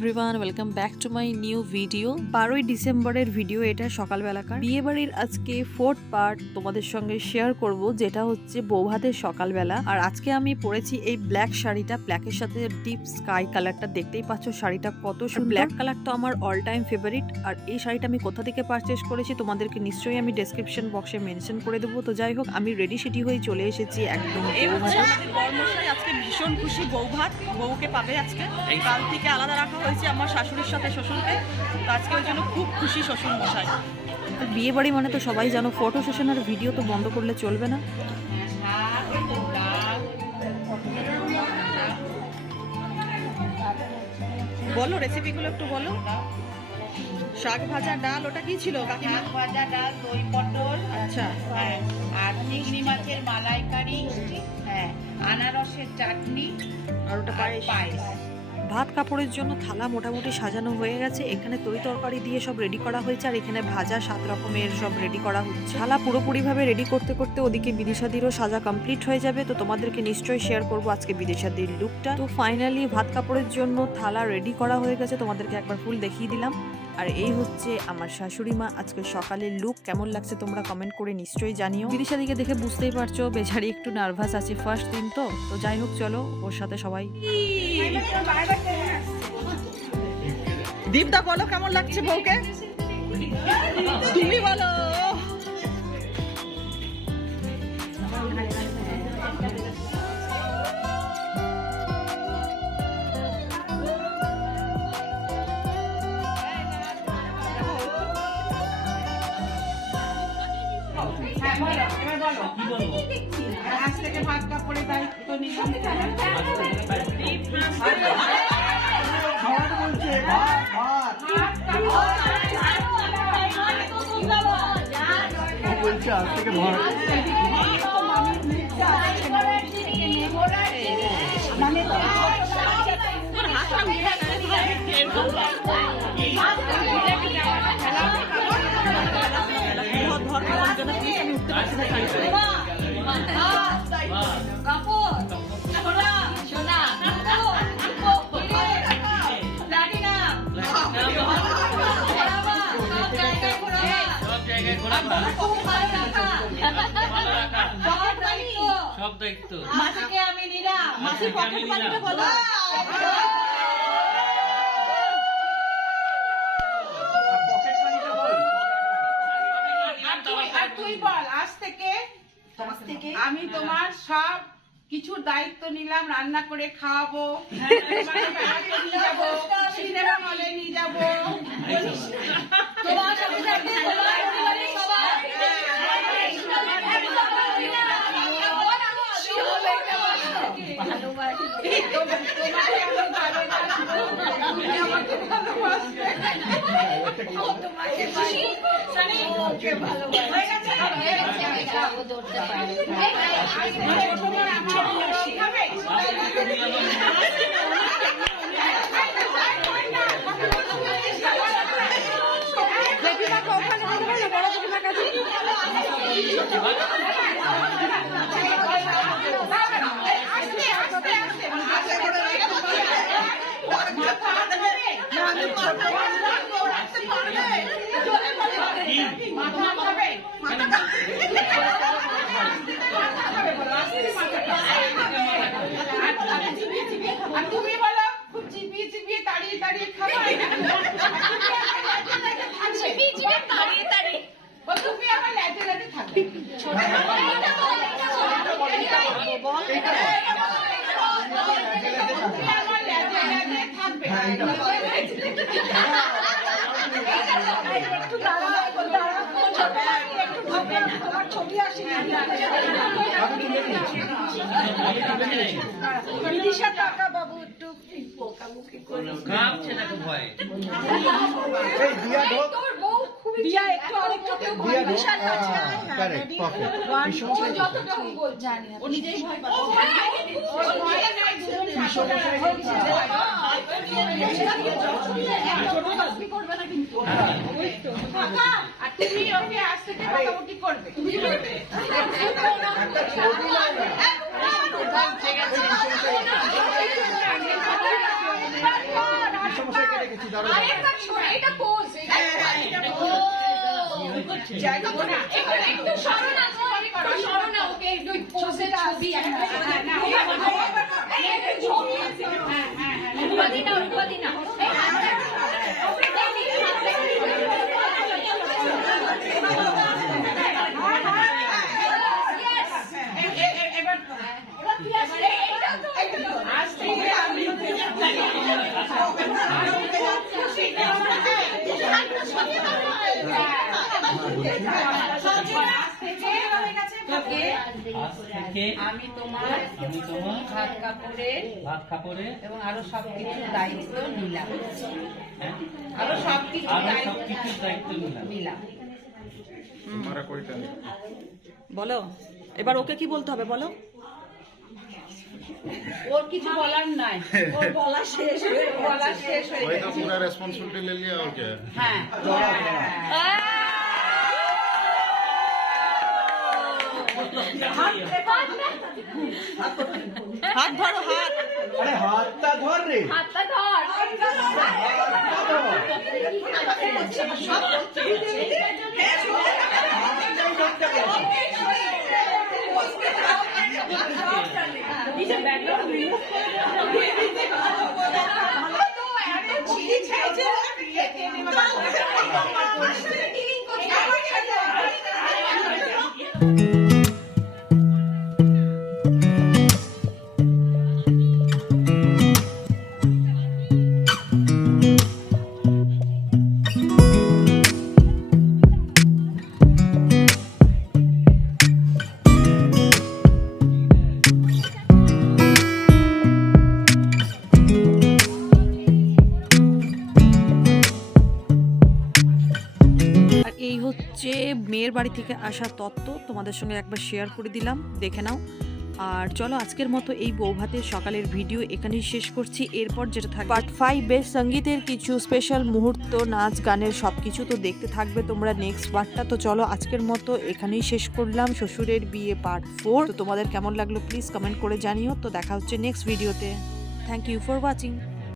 Everyone, welcome back to my new video. 12ই ডিসেম্বরের video এটা, সকালবেলাকার বিয়ে বাড়ির আজকে 4th পার্ট তোমাদের সঙ্গে শেয়ার করব, যেটা হচ্ছে বৌভাতের সকালবেলা। আর আজকে আমি পরেছি এই ব্ল্যাক শাড়িটা, ব্ল্যাকের সাথে ডিপ স্কাই কালারটা। দেখতেই পাচ্ছ শাড়িটা কত সুন্দর। ব্ল্যাক কালার তো আমার অল টাইম ফেভারিট। আর এই শাড়িটা আমি কোথা থেকে পারচেস করেছি তোমাদেরকে নিশ্চয়ই আমি ডেসক্রিপশন বক্সে মেনশন করে দেবো। তো যাই হোক, আমি রেডি সেডি হয়ে চলে এসেছি একদম। আজকে ভীষণ খুশি, বৌভাত, বউকে পাবে আজকে। কাল থেকে আলাদা রাখা হয়েছে আমার শাশুড়ির সাথে শ্বশুরকে, তো আজকে ওই জন্য খুব খুশি শ্বশুর মশাই। বিয়ে বাড়ি মানে তো সবাই জানো, ফটো সেশন আর ভিডিও তো বন্ধ করলে চলবে না। বলো রেসিপিগুলো একটু বলো। শাক ভাজা, ডাল, ওটা কি ছিল কাকিমা? শাক ভাজা, ডাল, দই পটল, আচ্ছা, হ্যাঁ, আর চিংড়ি মাছের মালাইকারি, হ্যাঁ, আনারসের চাটনি, আর ওটা পায়েস। পায়েস। ভাত কাপড়ের জন্য থালা মোটামুটি সাজানো হয়ে গেছে। এখানে তরি তরকারি দিয়ে সব রেডি করা হয়েছে, আর এখানে ভাজা 7 রকমের সব রেডি করা হচ্ছে। থালা পুরোপুরিভাবে রেডি করতে করতে ওদিকে বিদিশাদিরও সাজা কমপ্লিট হয়ে যাবে। তো তোমাদেরকে নিশ্চয়ই শেয়ার করবো আজকে বিদিশাদির লুকটা। তো ফাইনালি ভাত কাপড়ের জন্য থালা রেডি করা হয়ে গেছে, তোমাদেরকে একবার ফুল দেখিয়ে দিলাম। আর এই হচ্ছে আমার শাশুড়ি মা। আজকে সকালের লুক কেমন লাগছে তোমরা কমেন্ট করে নিশ্চয়ই জানিও। বিদিশাদিকে দেখে বুঝতেই পারছো বেচারি একটু নার্ভাস আছে, ফার্স্ট দিন তো। তো যাই হোক, চলো ওর সাথে সবাই। দীপদা বলো কেমন লাগছে বউকে, তুমি বলো। আজ থেকে ভাত কাপড়ের দায়িত্ব নিলাম। সব দায়িত্ব মাসিকে আমি নিলাম। মাসি পকেট মানিটা বলো। আর তুই বল, আজ থেকে আমি তোমার সব কিছু দায়িত্ব নিলাম। রান্না করে খাওয়াবো, তোমাকে বেড়াতে নিয়ে যাবো, সিনেমা হলে নিয়ে যাবো। তোমার সাথে সাথে তোমার পরিবারের সবাই। তুমি বলো, খুব চিপিয়ে চিপিয়ে তাড়িয়ে তাড়িয়ে খাবে। তুমি আমার ল্যাটে ল্যাটে থাকবে। তুমি ওকে আজ থেকে মোটামুটি করবে। সমস্যা একটু সরো না গো, একটু সরো না, ওকে একটু পোজে ছবি উপাধি না আমি তোমার ভাত কাপড়ে এবং আরো সবকিছু দায়িত্ব নিলাম। আরো সবকিছু দায়িত্ব নিলাম। বলো এবার ওকে কি বলতে হবে বলো। ওর কিছু বলার নাই, ওর বলা শেষ হয়ে वही तो पूरा रेस्पॉन्सिबिलिटी ले लिया और क्या है? হ্যাঁ হাত ধরো হাত। আরে হাতটা ধর রে। আর এই হচ্ছে মেয়ের বাড়ি থেকে আসা তত্ত্ব, তোমাদের সঙ্গে একবার শেয়ার করে দিলাম, দেখে নাও। আর চলো আজকের মতো এই বৌভাতের সকালের ভিডিও এখানেই শেষ করছি। এরপর যেটা থাকবে পার্ট 5 বেস্ট সঙ্গীতের কিছু স্পেশাল মুহূর্ত, নাচ গানের সব কিছু তো দেখতে থাকবে তোমরা নেক্সট পার্টটা। তো চলো আজকের মতো এখানেই শেষ করলাম শ্বশুরের বিয়ে পার্ট 4। তো তোমাদের কেমন লাগলো প্লিজ কমেন্ট করে জানিও। তো দেখা হচ্ছে নেক্সট ভিডিওতে। Thank you for watching.